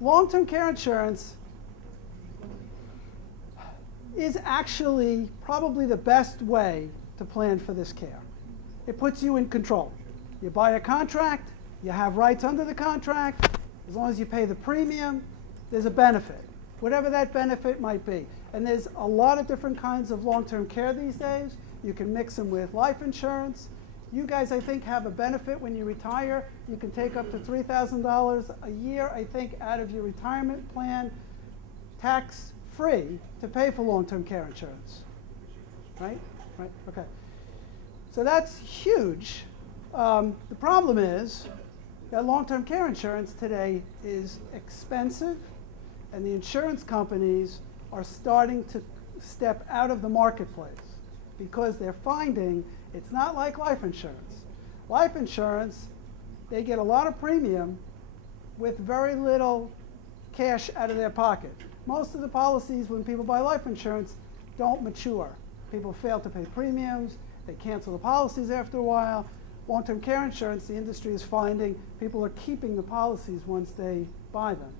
long-term care insurance is actually probably the best way to plan for this care. It puts you in control. You buy a contract, you have rights under the contract. As long as you pay the premium, there's a benefit, whatever that benefit might be. And there's a lot of different kinds of long-term care these days. You can mix them with life insurance. You guys, I think, have a benefit when you retire. You can take up to $3,000 a year, I think, out of your retirement plan, tax-free, to pay for long-term care insurance. Right? Right? Okay. So that's huge. The problem is that long-term care insurance today is expensive, and the insurance companies are starting to step out of the marketplace because they're finding it's not like life insurance. Life insurance, they get a lot of premium with very little cash out of their pocket. Most of the policies when people buy life insurance don't mature. People fail to pay premiums, they cancel the policies after a while. Long-term care insurance, the industry is finding people are keeping the policies once they buy them.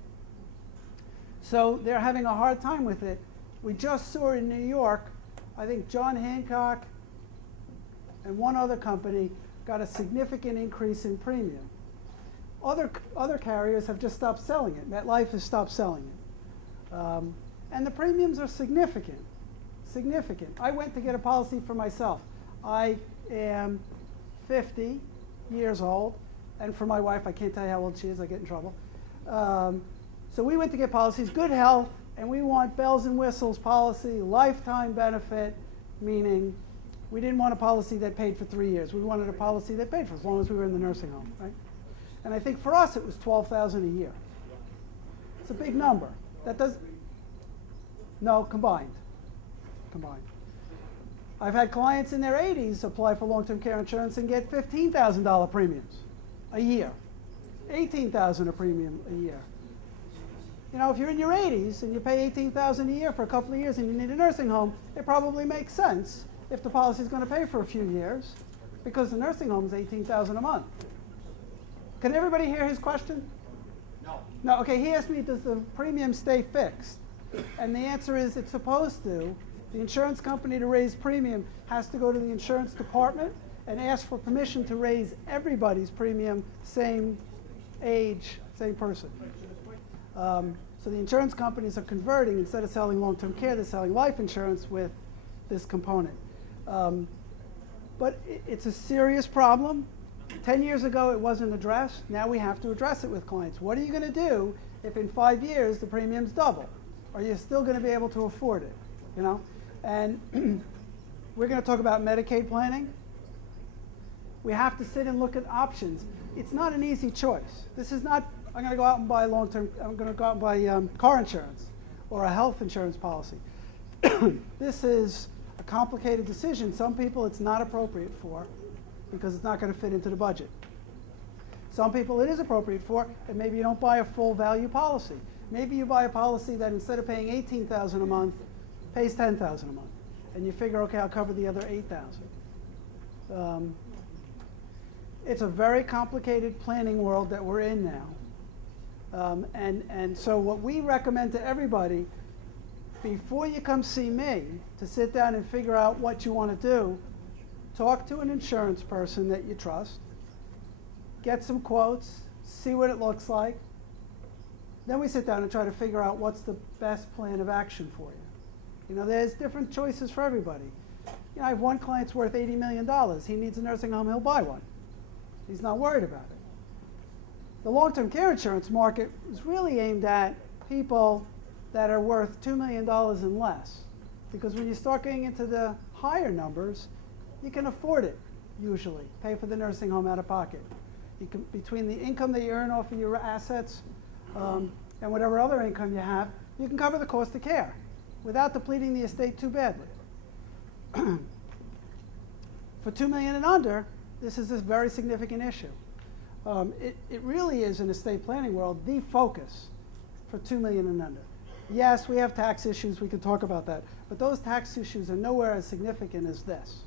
So they're having a hard time with it. We just saw in New York, I think John Hancock and one other company got a significant increase in premium. Other carriers have just stopped selling it. MetLife has stopped selling it. And the premiums are significant, significant. I went to get a policy for myself. I am 50 years old, and for my wife, I can't tell you how old she is, I get in trouble. So we went to get policies, good health, and we want bells and whistles policy, lifetime benefit, meaning we didn't want a policy that paid for 3 years. We wanted a policy that paid for as long as we were in the nursing home, right? And I think for us it was $12,000 a year. It's a big number. That does, no, combined. Combined. I've had clients in their 80s apply for long-term care insurance and get $15,000 premiums a year, $18,000 a premium a year. You know, if you're in your 80s and you pay $18,000 a year for a couple of years and you need a nursing home, it probably makes sense if the policy is going to pay for a few years, because the nursing home is $18,000 a month. Can everybody hear his question? No. No. Okay. He asked me, does the premium stay fixed? And the answer is, it's supposed to. The insurance company to raise premium has to go to the insurance department and ask for permission to raise everybody's premium, same age, same person. So the insurance companies are converting, instead of selling long-term care, they're selling life insurance with this component. But it's a serious problem. 10 years ago, it wasn't addressed. Now we have to address it with clients. What are you going to do if in 5 years the premiums double? Are you still going to be able to afford it? You know? And we're going to talk about Medicaid planning. We have to sit and look at options. It's not an easy choice. This is not, I'm going to go out and buy long-term, I'm going to go out and buy car insurance or a health insurance policy. This is a complicated decision. Some people it's not appropriate for because it's not going to fit into the budget. Some people it is appropriate for, and maybe you don't buy a full value policy. Maybe you buy a policy that instead of paying $18,000 a month, pays $10,000 a month. And you figure, okay, I'll cover the other $8,000. It's a very complicated planning world that we're in now. And so what we recommend to everybody, before you come see me to sit down and figure out what you want to do, talk to an insurance person that you trust, get some quotes, see what it looks like. Then we sit down and try to figure out what's the best plan of action for you. You know, there's different choices for everybody. You know, I have one client's worth $80 million. He needs a nursing home, he'll buy one. He's not worried about it. The long-term care insurance market is really aimed at people that are worth $2 million and less. Because when you start getting into the higher numbers, you can afford it, usually, pay for the nursing home out of pocket. You can, between the income that you earn off of your assets and whatever other income you have, you can cover the cost of care without depleting the estate too badly. For $2 million and under, this is a very significant issue. It really is, in estate planning world, the focus for $2 million and under. Yes, we have tax issues, we can talk about that, but those tax issues are nowhere as significant as this.